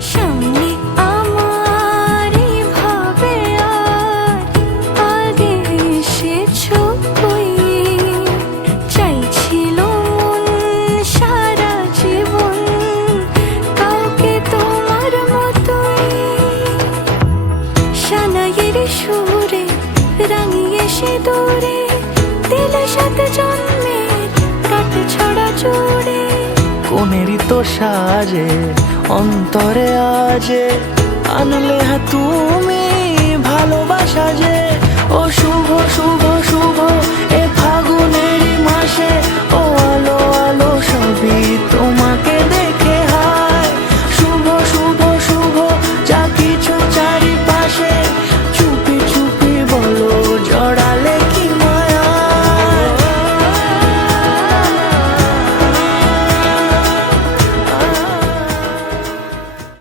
সামনে আমারই ভাবে আর আগে এসেছো কই, চাইছিল মন সারা জীবন কাউকে তোমার মতোই। সানাইয়ের সুরে রাঙিয়ে সে দূরে দিলে সাথে জন্মের কাট ছড়া জুড়ে। কোনেরই তো সাজে অন্তরে আজে আনলে তুমি ভালোবাসা যে। ও শুভ শুভ শুভ এ ফাগুনেরই মাসে, ও আলো আলো সবই তোমাকে